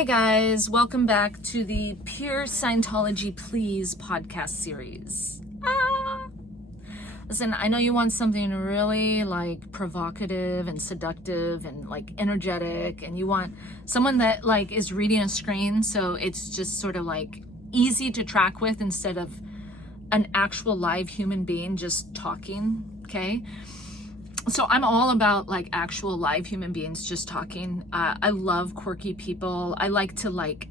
Hi guys, welcome back to the Pure Scientology Please podcast series. Listen, I know you want something really like provocative and seductive and like energetic, and you want someone that like is reading a screen, so it's just sort of like easy to track with instead of an actual live human being just talking, okay? So I'm all about like actual live human beings just talking. I love quirky people. I like to like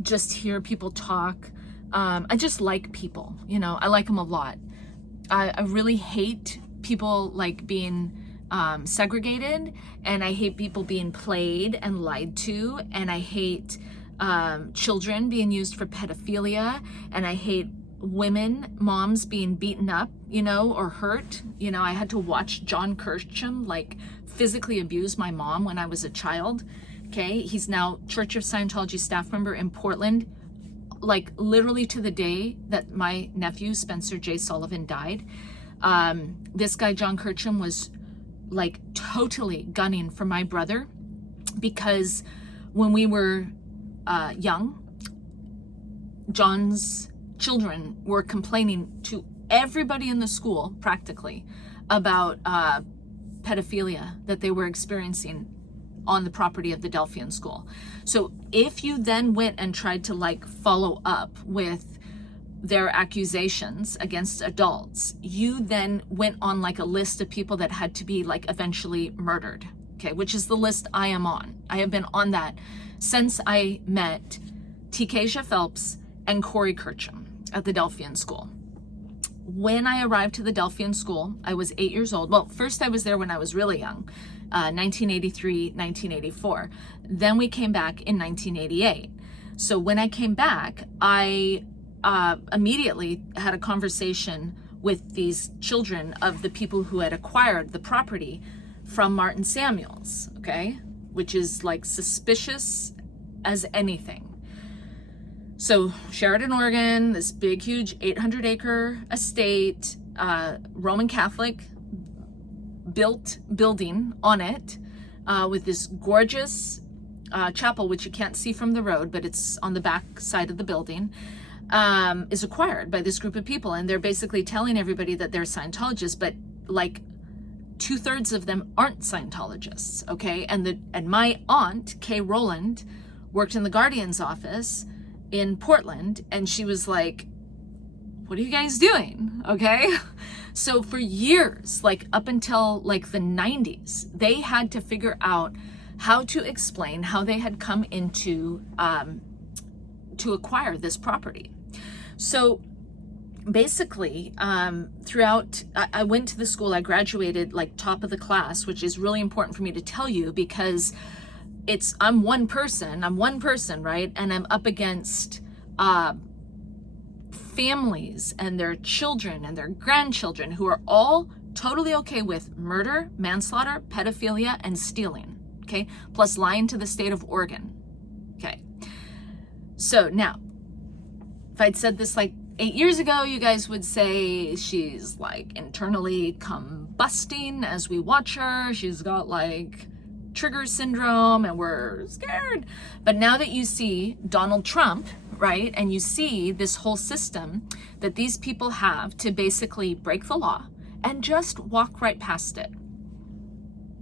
just hear people talk. I just like people, you know, I like them a lot. I really hate people like being segregated, and I hate people being played and lied to, and I hate children being used for pedophilia, and I hate women, moms being beaten up, you know, or hurt. You know, I had to watch John Kirchhoff like physically abuse my mom when I was a child. Okay, he's now Church of Scientology staff member in Portland, like literally to the day that my nephew Spencer J. Sullivan died. This guy John Kirchhoff was like totally gunning for my brother, because when we were young, John's children were complaining to everybody in the school practically about pedophilia that they were experiencing on the property of the Delphian school. So if you then went and tried to like follow up with their accusations against adults, you then went on like a list of people that had to be like eventually murdered, okay, which is the list I am on. I have been on that since I met T.K. Phelps and Corey Kirchhoff at the Delphian school. When I arrived to the Delphian school, I was 8 years old. Well, first I was there when I was really young, 1983, 1984. Then we came back in 1988. So when I came back, I immediately had a conversation with these children of the people who had acquired the property from Martin Samuels, okay? Which is like suspicious as anything. So Sheridan, Oregon, this big, huge 800-acre estate, Roman Catholic built building on it with this gorgeous chapel, which you can't see from the road, but it's on the back side of the building, is acquired by this group of people. And they're basically telling everybody that they're Scientologists, but like 2/3 of them aren't Scientologists, okay? And my aunt, Kay Rowland, worked in the Guardian's office in Portland, and she was like, what are you guys doing? Okay. So for years, like up until like the 90s, they had to figure out how to explain how they had come into to acquire this property. So basically, throughout, I went to the school, I graduated like top of the class, which is really important for me to tell you, because I'm one person, right? And I'm up against families and their children and their grandchildren who are all totally okay with murder, manslaughter, pedophilia, and stealing, okay? Plus lying to the state of Oregon, okay? So now, if I'd said this like 8 years ago, you guys would say she's like internally combusting as we watch her. She's got like trigger syndrome and we're scared. But now that you see Donald Trump, right, and you see this whole system that these people have to basically break the law and just walk right past it.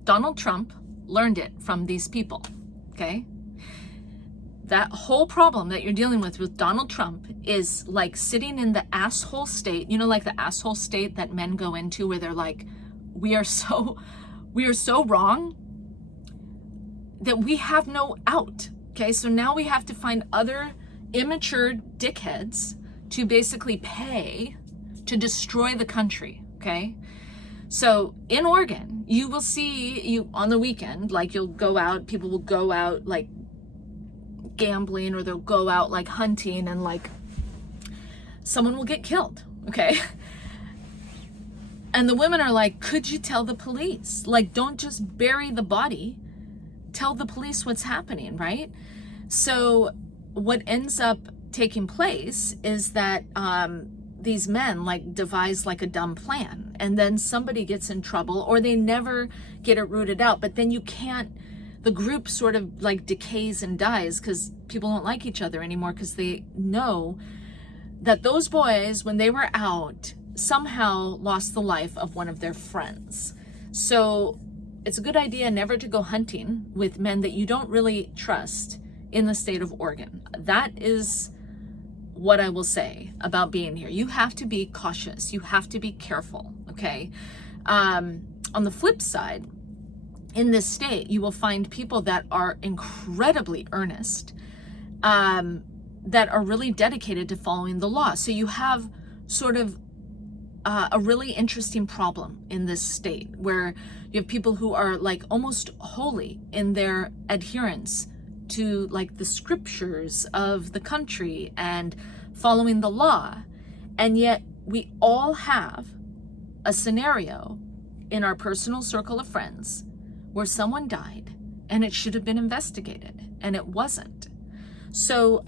Donald Trump learned it from these people, okay? That whole problem that you're dealing with Donald Trump is like sitting in the asshole state, you know, like the asshole state that men go into where they're like, we are so wrong that we have no out, okay? So now we have to find other immature dickheads to basically pay to destroy the country, okay? So in Oregon, you will see, you on the weekend, like you'll go out, people will go out like gambling, or they'll go out like hunting, and like someone will get killed, okay? And the women are like, could you tell the police? Like, don't just bury the body. Tell the police what's happening, right? So what ends up taking place is that these men like devise like a dumb plan, and then somebody gets in trouble, or they never get it rooted out. But then you can't the group sort of like decays and dies because people don't like each other anymore, because they know that those boys, when they were out, somehow lost the life of one of their friends. So it's a good idea never to go hunting with men that you don't really trust in the state of Oregon. That is what I will say about being here. You have to be cautious. You have to be careful, okay? On the flip side, in this state, you will find people that are incredibly earnest, that are really dedicated to following the law. So you have sort of a really interesting problem in this state, where you have people who are like almost holy in their adherence to like the scriptures of the country and following the law. And yet we all have a scenario in our personal circle of friends where someone died and it should have been investigated and it wasn't. So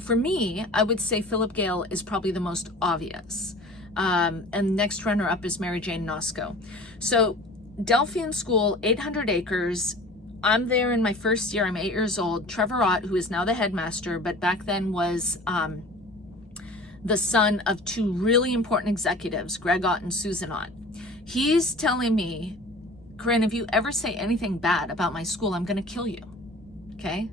for me, I would say Philip Gale is probably the most obvious. And the next runner up is Mary Jane Nosko. So Delphian School, 800 acres. I'm there in my first year. I'm 8 years old. Trevor Ott, who is now the headmaster, but back then was the son of two really important executives, Greg Ott and Susan Ott. He's telling me, Corinne, if you ever say anything bad about my school, I'm going to kill you. Okay?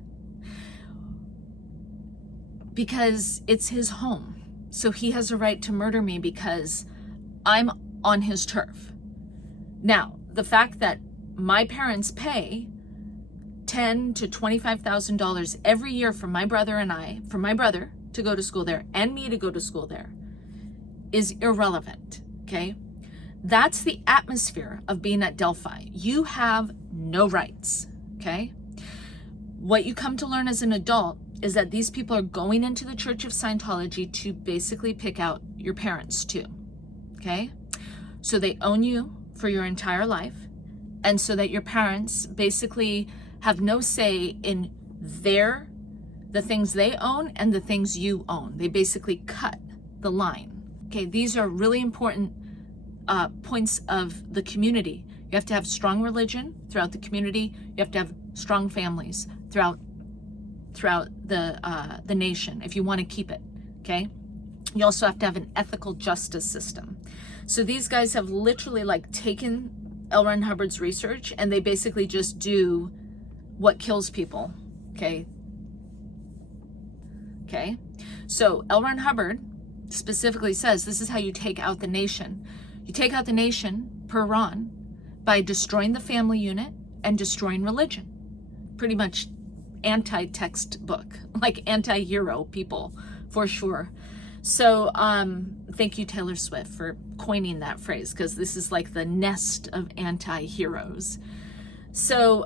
Because it's his home. So he has a right to murder me because I'm on his turf. Now, the fact that my parents pay $10,000 to $25,000 every year for my brother and I, for my brother to go to school there and me to go to school there, is irrelevant, okay? That's the atmosphere of being at Delphi. You have no rights, okay? What you come to learn as an adult is that these people are going into the Church of Scientology to basically pick out your parents too, okay? So they own you for your entire life, and so that your parents basically have no say in the things they own and the things you own. They basically cut the line, okay? These are really important points of the community. You have to have strong religion throughout the community. You have to have strong families throughout the nation if you want to keep it, okay? You also have to have an ethical justice system. So these guys have literally like taken L. Ron Hubbard's research and they basically just do what kills people, okay? Okay, so L. Ron Hubbard specifically says this is how you take out the nation. You take out the nation, per Ron, by destroying the family unit and destroying religion. Pretty much anti-textbook, like anti-hero people, for sure. So thank you, Taylor Swift, for coining that phrase, because this is like the nest of anti-heroes. So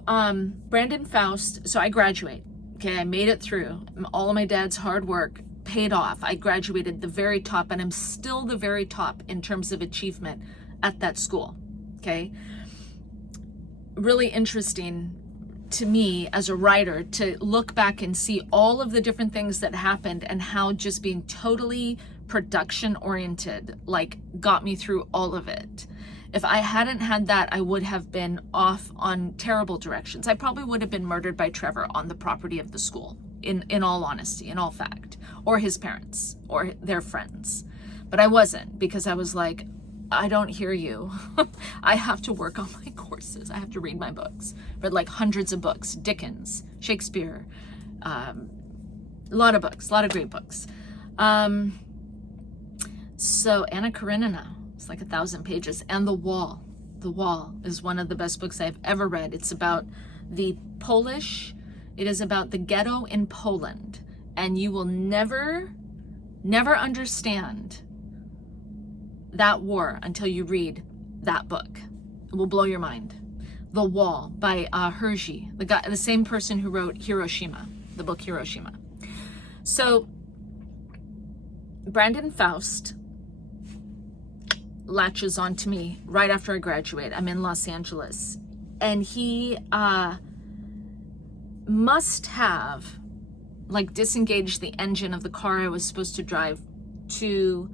Brandon Faust, so I graduate. Okay, I made it through. All of my dad's hard work paid off. I graduated the very top, and I'm still the very top in terms of achievement at that school. Okay, really interesting to me as a writer to look back and see all of the different things that happened and how just being totally production oriented like got me through all of it. If I hadn't had that, I would have been off on terrible directions. I probably would have been murdered by Trevor on the property of the school, in all honesty, in all fact, or his parents or their friends. But I wasn't, because I was like, I don't hear you. I have to work on my courses. I have to read my books. Read like hundreds of books, Dickens, Shakespeare, a lot of books, a lot of great books. So Anna Karenina, it's like 1,000 pages. And The Wall. The Wall is one of the best books I've ever read. It's about it is about the ghetto in Poland. And you will never understand that war until you read that book. It will blow your mind. The Wall by Hergé, the same person who wrote Hiroshima, the book Hiroshima. So Brandon Faust latches on to me right after I graduate. I'm in Los Angeles, and he must have like disengaged the engine of the car I was supposed to drive to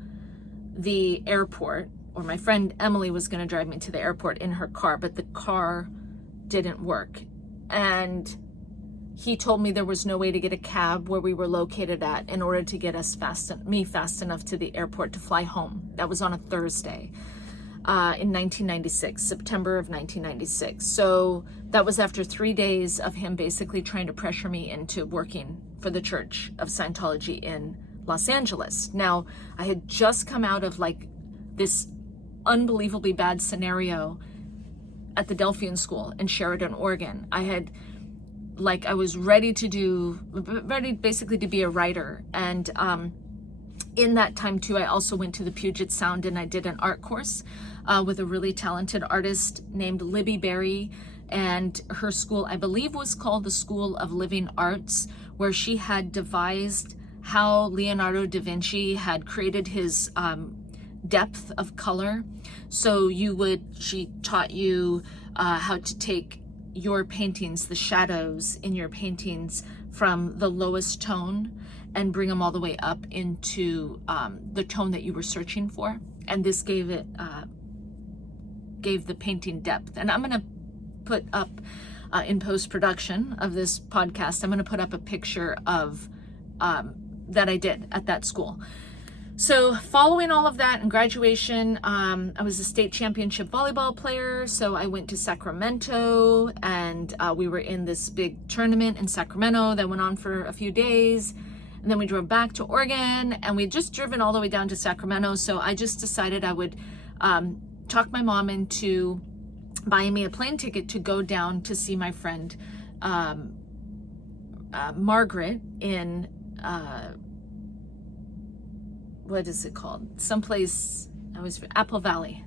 the airport, or my friend Emily was going to drive me to the airport in her car, but the car didn't work. and he told me there was no way to get a cab where we were located at in order to get us fast enough to the airport to fly home. That was on a Thursday in 1996, September of 1996. So that was after 3 days of him basically trying to pressure me into working for the Church of Scientology in Los Angeles. Now, I had just come out of like this unbelievably bad scenario at the Delphian School in Sheridan, Oregon. I was ready basically to be a writer. And in that time too, I also went to the Puget Sound and I did an art course with a really talented artist named Libby Berry. And her school, I believe, was called the School of Living Arts, where she had devised how Leonardo da Vinci had created his depth of color. So she taught you how to take your paintings, the shadows in your paintings, from the lowest tone and bring them all the way up into the tone that you were searching for. And this gave the painting depth. And I'm going to put up in post-production of this podcast, I'm going to put up a picture of that I did at that school. So following all of that and graduation, I was a state championship volleyball player. So I went to Sacramento and we were in this big tournament in Sacramento that went on for a few days. And then we drove back to Oregon and we'd just driven all the way down to Sacramento. So I just decided I would talk my mom into buying me a plane ticket to go down to see my friend Margaret in what is it called? Someplace, Apple Valley.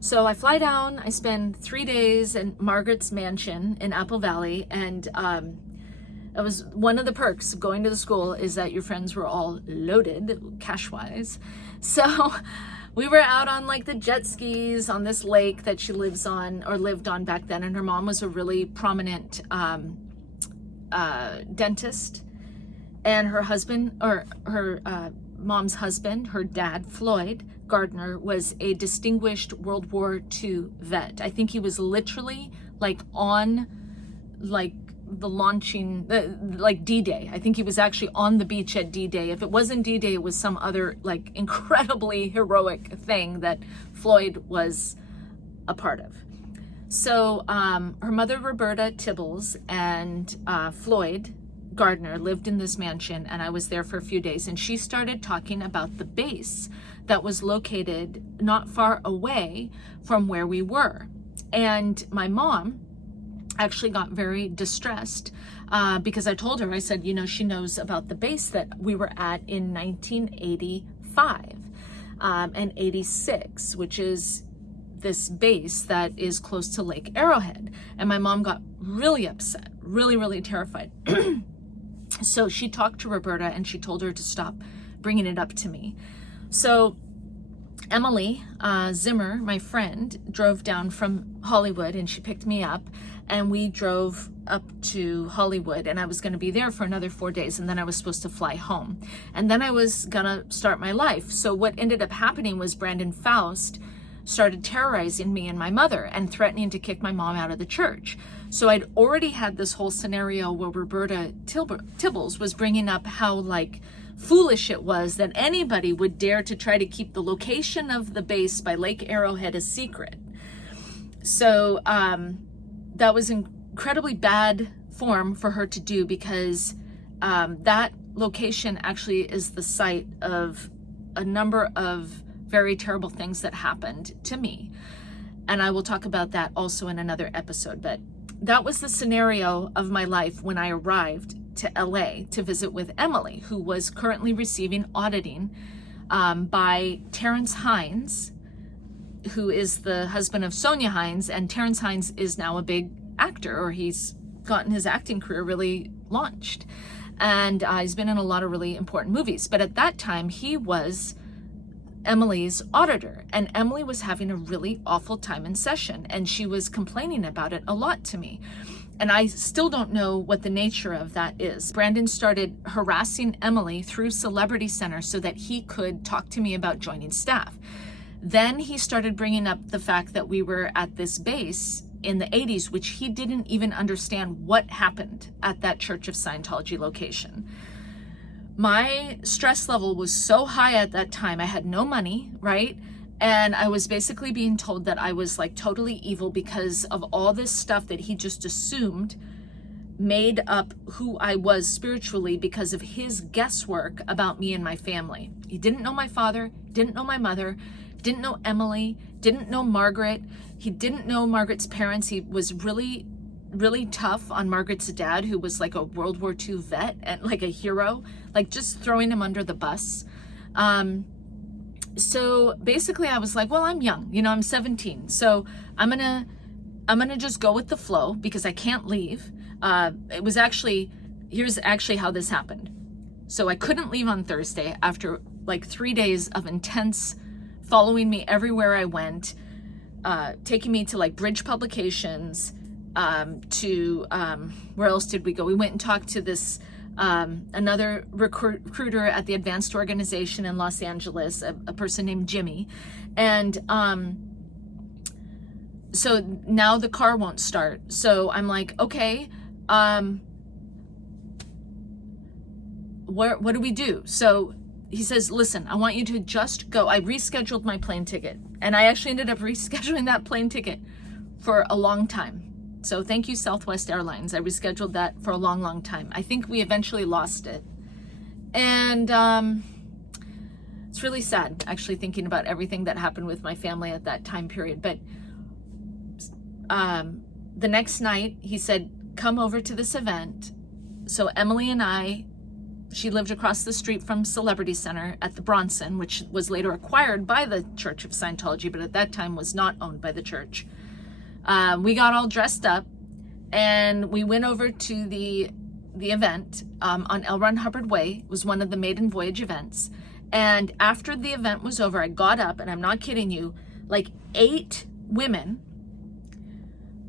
So I fly down, I spend 3 days in Margaret's mansion in Apple Valley, and it was one of the perks of going to the school is that your friends were all loaded cash-wise. So we were out on like the jet skis on this lake that she lived on back then, and her mom was a really prominent dentist, and her husband, or her mom's husband, her dad, Floyd Gardner, was a distinguished World War II vet. I think he was literally like on like the launching, like D-Day. I think he was actually on the beach at D-Day. If it wasn't D-Day, it was some other like incredibly heroic thing that Floyd was a part of. So her mother, Roberta Tibbles, and Floyd Gardner lived in this mansion, and I was there for a few days, and she started talking about the base that was located not far away from where we were. And my mom actually got very distressed because I told her, I said, she knows about the base that we were at in 1985 and 86, which is this base that is close to Lake Arrowhead. And my mom got really upset, really, really terrified. So she talked to Roberta and she told her to stop bringing it up to me. So Emily Zimmer, my friend, drove down from Hollywood and she picked me up, and we drove up to Hollywood, and I was going to be there for another 4 days, and then I was supposed to fly home, and then I was going to start my life. So what ended up happening was Brandon Faust started terrorizing me and my mother and threatening to kick my mom out of the church. So I'd already had this whole scenario where Roberta Tibbles was bringing up how like foolish it was that anybody would dare to try to keep the location of the base by Lake Arrowhead a secret. So that was incredibly bad form for her to do, because that location actually is the site of a number of very terrible things that happened to me. And I will talk about that also in another episode. But that was the scenario of my life when I arrived to LA to visit with Emily, who was currently receiving auditing by Terrence Hines, who is the husband of Sonia Hines. And Terrence Hines is now a big actor, or he's gotten his acting career really launched. And he's been in a lot of really important movies. But at that time, he was Emily's auditor, and Emily was having a really awful time in session, and she was complaining about it a lot to me. And I still don't know what the nature of that is. Brandon started harassing Emily through Celebrity Center so that he could talk to me about joining staff. Then he started bringing up the fact that we were at this base in the 80s, which he didn't even understand what happened at that Church of Scientology location. My stress level was so high at that time. I had no money, right? And I was basically being told that I was like totally evil because of all this stuff that he just assumed made up who I was spiritually because of his guesswork about me and my family. He didn't know my father, didn't know my mother, didn't know Emily, didn't know Margaret. He didn't know Margaret's parents. He was really, really tough on Margaret's dad, who was like a World War II vet and like a hero, like just throwing him under the bus. So basically I was like, well, I'm young, you know, I'm 17. So I'm gonna just go with the flow because I can't leave. Here's actually how this happened. So I couldn't leave on Thursday after like 3 days of intense following me everywhere I went, taking me to like Bridge Publications, where else did we go? We went and talked to this, another recruiter at the Advanced Organization in Los Angeles, a person named Jimmy. And, so now the car won't start. So I'm like, okay, what do we do? So he says, listen, I want you to just go. I rescheduled my plane ticket, and I actually ended up rescheduling that plane ticket for a long time. So thank you, Southwest Airlines. I rescheduled that for a long, long time. I think we eventually lost it. And it's really sad, actually, thinking about everything that happened with my family at that time period. But the next night, he said, come over to this event. So Emily and I, she lived across the street from Celebrity Center at the Bronson, which was later acquired by the Church of Scientology, but at that time was not owned by the church. We got all dressed up and we went over to the event on L. Ron Hubbard Way. It was one of the maiden voyage events. And after the event was over, I got up, and I'm not kidding you, like 8 women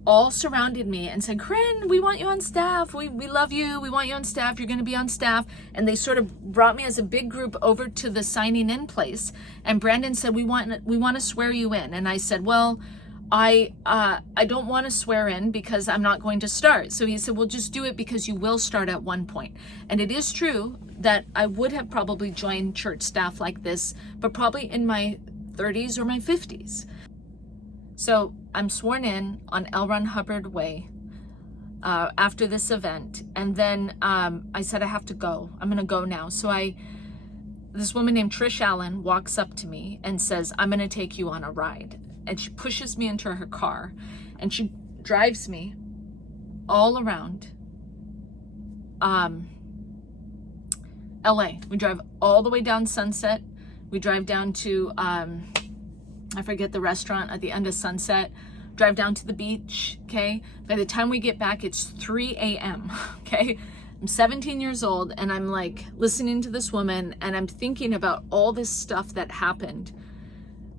all surrounded me and said, Corinne, we want you on staff. We love you. We want you on staff. You're going to be on staff. And they sort of brought me as a big group over to the signing in place. And Brandon said, we want to swear you in. And I said, well, I don't want to swear in because I'm not going to start. So he said, well, just do it because you will start at one point. And it is true that I would have probably joined church staff like this, but probably in my 30s or my 50s. So I'm sworn in on L. Ron Hubbard Way after this event. And then I said, I have to go. I'm going to go now. So this woman named Trish Allen walks up to me and says, I'm going to take you on a ride. And she pushes me into her car and she drives me all around LA. We drive all the way down Sunset. We drive down to, I forget the restaurant at the end of Sunset, drive down to the beach, okay? By the time we get back, it's 3 a.m., okay? I'm 17 years old and I'm like listening to this woman and I'm thinking about all this stuff that happened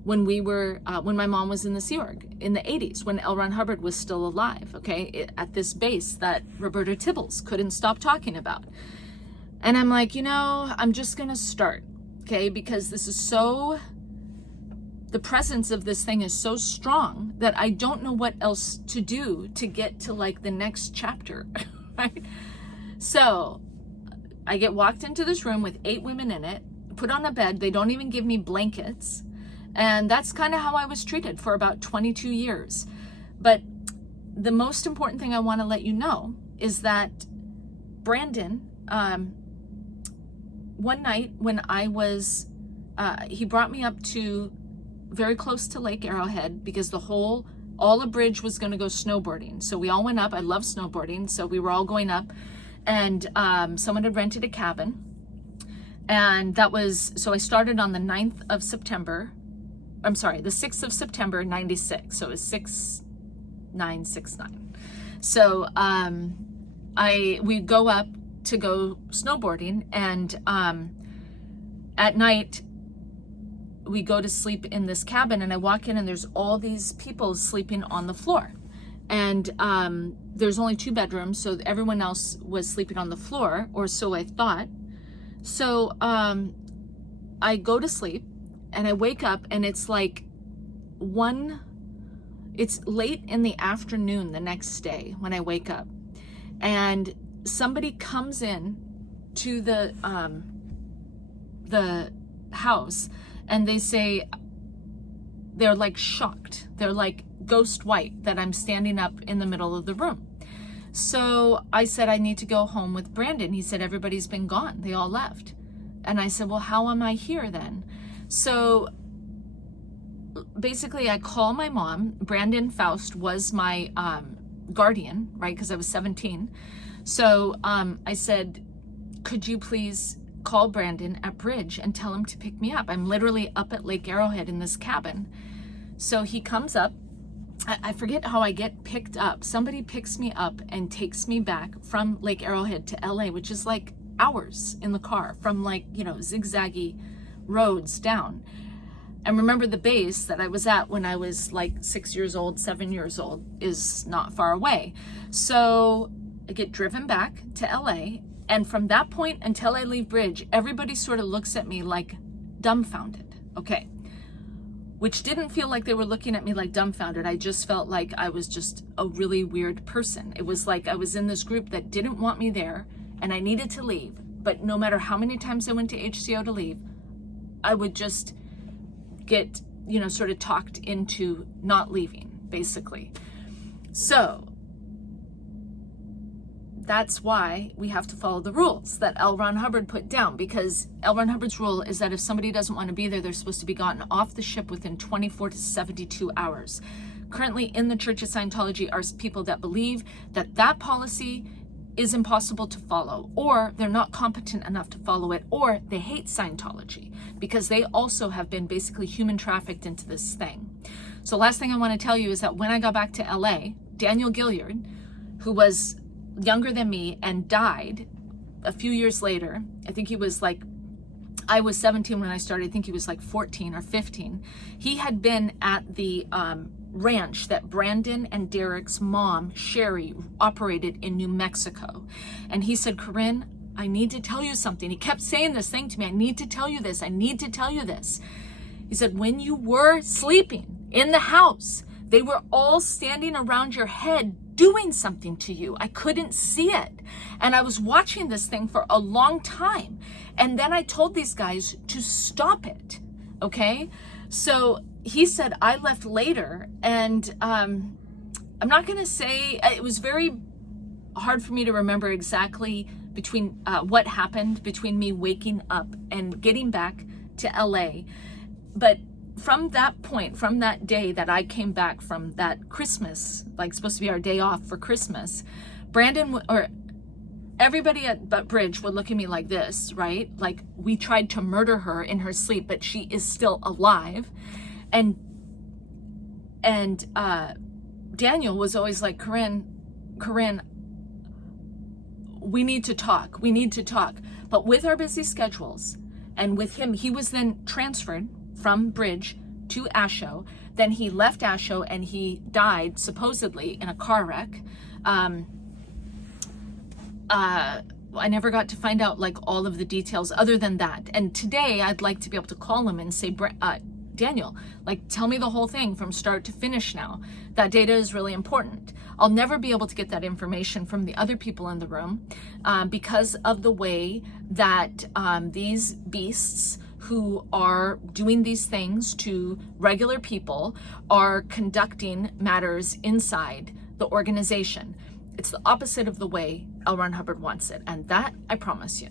when when my mom was in the Sea Org in the 80s, when L. Ron Hubbard was still alive, okay? At this base that Roberta Tibbles couldn't stop talking about. And I'm like, I'm just gonna start, okay? Because this is the presence of this thing is so strong that I don't know what else to do to get to like the next chapter, right? So I get walked into this room with 8 women in it, put on a bed. They don't even give me blankets. And that's kind of how I was treated for about 22 years. But the most important thing I want to let you know is that Brandon, one night when I was, he brought me up to very close to Lake Arrowhead because all the bridge was going to go snowboarding. So we all went up. I love snowboarding. So we were all going up and someone had rented a cabin. And so I started on the 9th of September. I'm sorry, the 6th of September, 96. So it was 6969. So we go up to go snowboarding, and at night we go to sleep in this cabin, and I walk in and there's all these people sleeping on the floor. And there's only 2 bedrooms, so everyone else was sleeping on the floor, or so I thought. So I go to sleep and I wake up and it's like It's late in the afternoon the next day when I wake up, and somebody comes in to the house, and they say, they're like shocked. They're like ghost white that I'm standing up in the middle of the room. So I said, I need to go home with Brandon. He said, everybody's been gone. They all left. And I said, well, how am I here then? So basically I call my mom. Brandon Faust was my guardian, right? Because I was 17. So I said, could you please call Brandon at Bridge and tell him to pick me up? I'm literally up at Lake Arrowhead in this cabin. So he comes up. I forget how I get picked up. Somebody picks me up and takes me back from Lake Arrowhead to LA, which is like hours in the car from like, you know, zigzaggy roads down. And remember, the base that I was at when I was like 6 years old, 7 years old is not far away. So I get driven back to LA. And from that point until I leave Bridge, everybody sort of looks at me like dumbfounded. Okay. Which didn't feel like they were looking at me like dumbfounded. I just felt like I was just a really weird person. It was like I was in this group that didn't want me there and I needed to leave. But no matter how many times I went to HCO to leave, I would just get, you know, sort of talked into not leaving, basically. So that's why we have to follow the rules that L. Ron Hubbard put down, because L. Ron Hubbard's rule is that if somebody doesn't want to be there, they're supposed to be gotten off the ship within 24 to 72 hours. Currently in the Church of Scientology are people that believe that that policy is impossible to follow, or they're not competent enough to follow it, or they hate Scientology because they also have been basically human trafficked into this thing. So last thing I want to tell you is that when I got back to LA, Daniel Gilliard, who was younger than me and died a few years later. I think he was like, I was 17 when I started. I think he was like 14 or 15. He had been at the ranch that Brandon and Derek's mom, Sherry, operated in New Mexico. And he said, Corinne, I need to tell you something. He kept saying this thing to me. I need to tell you this. I need to tell you this. He said, when you were sleeping in the house, they were all standing around your head doing something to you. I couldn't see it. And I was watching this thing for a long time. And then I told these guys to stop it. Okay? So he said, I left later, and I'm not going to say, it was very hard for me to remember exactly between what happened between me waking up and getting back to LA. But from that point, from that day that I came back from that Christmas, like supposed to be our day off for Christmas, Brandon or everybody at Bridge would look at me like this, right? Like we tried to murder her in her sleep, but she is still alive. And Daniel was always like, Corinne, we need to talk. We need to talk. But with our busy schedules and with him, he was then transferred from Bridge to Asho. Then he left Asho and he died supposedly in a car wreck. I never got to find out like all of the details other than that. And today I'd like to be able to call him and say, Daniel, like tell me the whole thing from start to finish now. That data is really important. I'll never be able to get that information from the other people in the room because of the way that these beasts who are doing these things to regular people are conducting matters inside the organization. It's the opposite of the way L. Ron Hubbard wants it, and that I promise you.